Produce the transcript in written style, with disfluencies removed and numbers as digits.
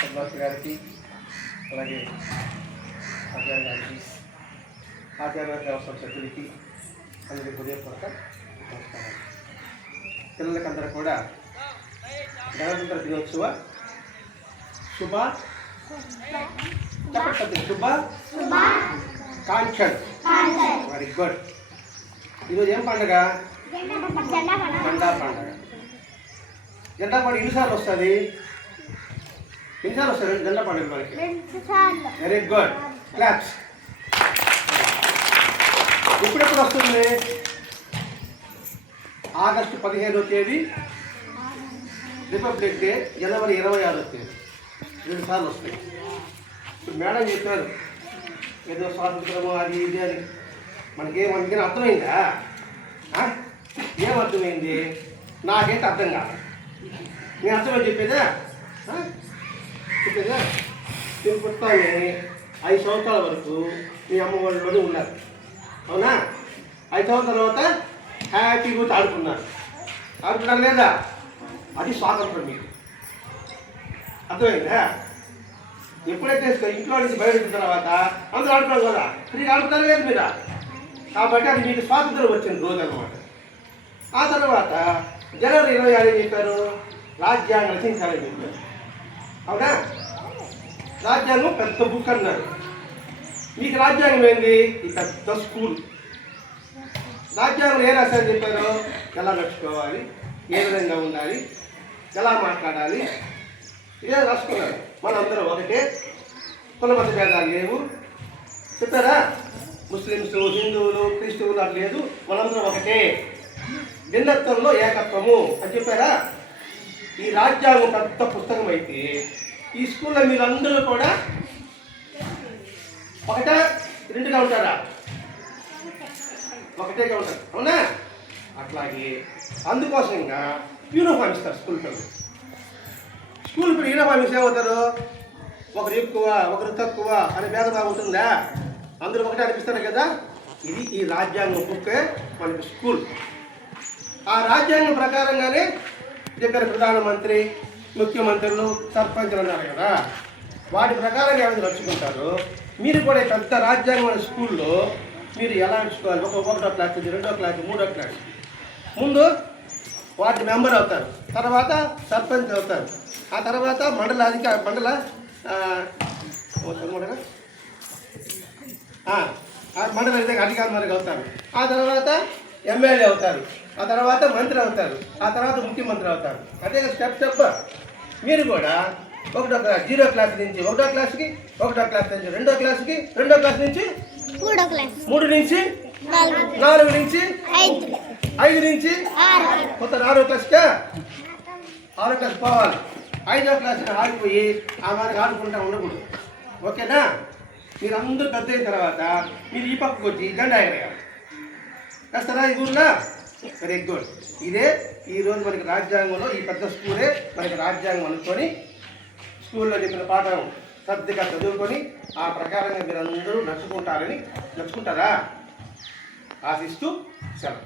పద్మావతి గారికి, అలాగే ఆచార్య గారికి, ఆచార్య దేవస్థానం సభ్యులకి అందరికీ హృదయపూర్వక నమస్కారం. పిల్లలకందరూ కూడా గణతంత్ర దినోత్సవ శుభాకాంక్షలు. Very good. ఈరోజు ఏం పండుగ? జెండా పండుగ. జెండా పండుగ ఎన్నిసార్లు వస్తుంది? జెండా పండుగ మనకి? Very good. క్లాప్స్. ఎప్పుడెప్పుడు వస్తుంది? ఆగస్టు 15వ తేదీ రిపబ్లిక్ డే, జనవరి 26వ తేదీ 2 సార్లు వస్తాయి. ఇప్పుడు మేడం చెప్పారు ఏదో స్వాతంత్రము అది ఇది అని. మనకేమనుకుని అర్థమైందా? ఏమర్థమైంది? నాకైతే అర్థం కాదు. నేను అర్థమని చెప్పేదా? నేను పుస్తకాన్ని 5 సంవత్సరాల వరకు మీ అమ్మ వాళ్ళలోనే ఉన్నారు, అవునా? 5 సంవత్సరాల తర్వాత హ్యాపీగా ఆడుకున్నారు లేదా? అది స్వాతంత్రం. మీకు అర్థమైందా? ఎప్పుడైతే ఇంట్లో నుంచి బయట వచ్చిన తర్వాత అందరూ ఆడుకోవాలి కదా, ఫ్రీగా ఆడుతారు లేదు మీరు. కాబట్టి అది మీకు స్వాతంత్రం వచ్చిన రోజు అన్నమాట. ఆ తర్వాత జనవరి 26 ఏం చెప్పారు? రాజ్యాంగం రచించాలని చెప్పారు, అవునా? రాజ్యాంగం పెద్ద బుక్ అన్నారు. మీకు రాజ్యాంగం ఏంది? ఈ పెద్ద స్కూల్. రాజ్యాంగం ఏ రాశారని చెప్పారు? ఎలా నడుచుకోవాలి, ఏ విధంగా ఉండాలి, ఎలా మాట్లాడాలి, ఇదే రాసుకున్నారు. మనందరం ఒకటే, కుల మత భేదాలు లేవు. చెప్పారా? ముస్లిమ్స్, హిందువులు, క్రిస్తువులు అది లేదు, మనందరం ఒకటే, భిన్నత్వంలో ఏకత్వము అని చెప్పారా? ఈ రాజ్యాంగం పెద్ద పుస్తకం అయితే ఈ స్కూల్లో మీరందరూ కూడా ఒకటే రెండుగా ఉంటారా? ఒకటేగా ఉంటారు, అవునా? అట్లాగే అందుకోసంగా యూనిఫామ్ ఇస్తారు స్కూల్ పిల్లలు. స్కూల్ పిల్లలు యూనిఫామ్ ఇస్తే ఏమవుతారు? ఒకరు ఎక్కువ ఒకరు తక్కువ అనే భేదభావం ఉంటుందా? అందరూ ఒకటే అనిపిస్తారు కదా. ఇది ఈ రాజ్యాంగం బుక్కే మనకి స్కూల్. ఆ రాజ్యాంగం ప్రకారంగానే దగ్గర ప్రధానమంత్రి, ముఖ్యమంత్రులు, సర్పంచులు అన్నారు కదా, వాటి ప్రకారంగా ఏమైనా నడుచుకుంటారు. మీరు కూడా పెద్ద రాజ్యాంగం స్కూల్లో మీరు ఎలా నడుచుకోవాలి? 1వ క్లాస్, 2వ క్లాస్, 3వ క్లాస్. ముందు వార్డు మెంబర్ అవుతారు, తర్వాత సర్పంచ్ అవుతారు, ఆ తర్వాత మండల అధికారులు అవుతారు, ఆ తర్వాత ఎమ్మెల్యే అవుతారు, ఆ తర్వాత మంత్రి అవుతారు, ఆ తర్వాత ముఖ్యమంత్రి అవుతారు. అదే స్టెప్. మీరు కూడా 1వ క్లాస్ 0 క్లాస్ నుంచి 1వ క్లాస్కి, 1వ క్లాస్ నుంచి 2వ క్లాస్కి, 2వ క్లాస్ నుంచి 3 నుంచి 4 నుంచి 5 నుంచి కొత్త 6వ క్లాస్గా 6వ క్లాస్ పోవాలి. 5వ క్లాస్కి ఆడిపోయి ఆ వారికి ఆడుకుంటా ఉండకూడదు, ఓకేనా? మీరందరూ పెద్ద అయిన తర్వాత మీరు ఈ పక్కకు వచ్చి జెండా ఎగరేయాలి. వేస్తారా ఈ ఊళ్ళో? Very good. ఇదే ఈరోజు మనకి రాజ్యాంగంలో ఈ పెద్ద స్కూలే మనకి రాజ్యాంగం అనుకొని స్కూల్లో చెప్పిన పాఠం శ్రద్ధగా చదువుకొని ఆ ప్రకారంగా మీరందరూ నడుచుకుంటారా? ఆశిస్తూ సెలవు.